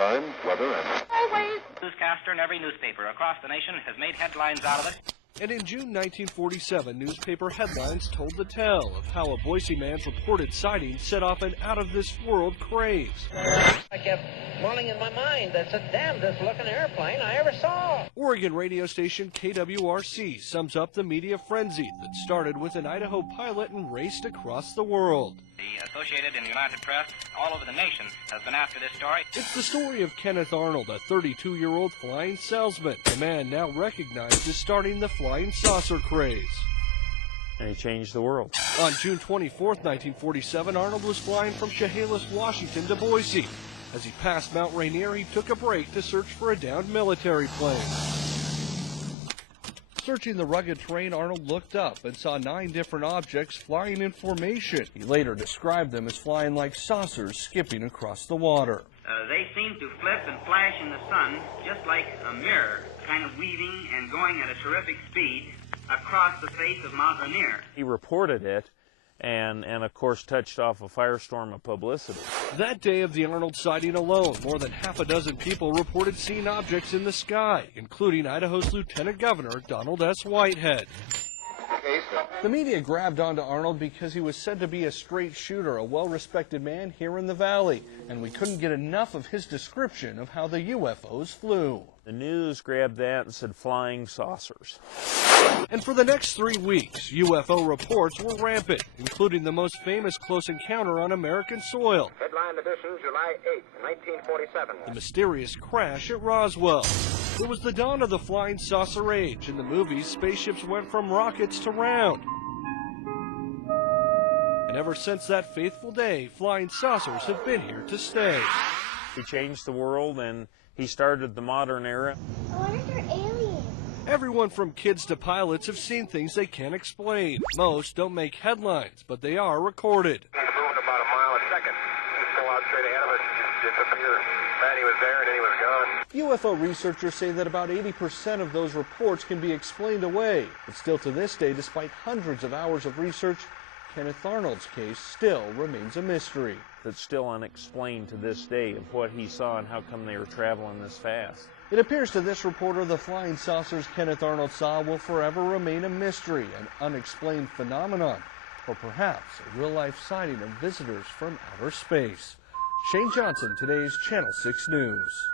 time, weather, and... Always! Newscaster in every newspaper across the nation has made headlines out of it. And in June 1947, newspaper headlines told the tale of how a Boise man's reported sighting set off an out-of-this-world craze. I kept rolling in my mind, that's the damnedest looking airplane I ever saw. Oregon radio station KWRC sums up the media frenzy that started with an Idaho pilot and raced across the world. The Associated and United Press all over the nation has been after this story. It's the story of Kenneth Arnold, a 32-year-old flying salesman, a man now recognized as starting the flying saucer craze. And he changed the world. On June 24th, 1947, Arnold was flying from Chehalis, Washington to Boise. As he passed Mount Rainier, he took a break to search for a downed military plane. Searching the rugged terrain, Arnold looked up and saw 9 different objects flying in formation. He later described them as flying like saucers skipping across the water. They seem to flip and flash in the sun just like a mirror, kind of weaving and going at a terrific speed across the face of Mount Rainier. He reported it and of course touched off a firestorm of publicity. That day of the Arnold sighting alone, more than half a dozen people reported seeing objects in the sky, including Idaho's Lieutenant Governor Donald S. Whitehead. The media grabbed onto Arnold because he was said to be a straight shooter, a well-respected man here in the valley, and we couldn't get enough of his description of how the UFOs flew. The news grabbed that and said flying saucers. And for the next 3 weeks, UFO reports were rampant, including the most famous close encounter on American soil. Headline edition, July 8, 1947. The mysterious crash at Roswell. It was the dawn of the flying saucer age. In the movies, spaceships went from rockets to round. And ever since that faithful day, flying saucers have been here to stay. He changed the world and he started the modern era. What if they're aliens? Everyone from kids to pilots have seen things they can't explain. Most don't make headlines, but they are recorded. He's moving about a mile a second. Just go out straight ahead of us, just disappear. Man, he was there and then he was gone. UFO researchers say that about 80% of those reports can be explained away. But still to this day, despite hundreds of hours of research, Kenneth Arnold's case still remains a mystery. That's still unexplained to this day of what he saw and how come they were traveling this fast. It appears to this reporter the flying saucers Kenneth Arnold saw will forever remain a mystery, an unexplained phenomenon, or perhaps a real-life sighting of visitors from outer space. Shane Johnson, today's Channel 6 News.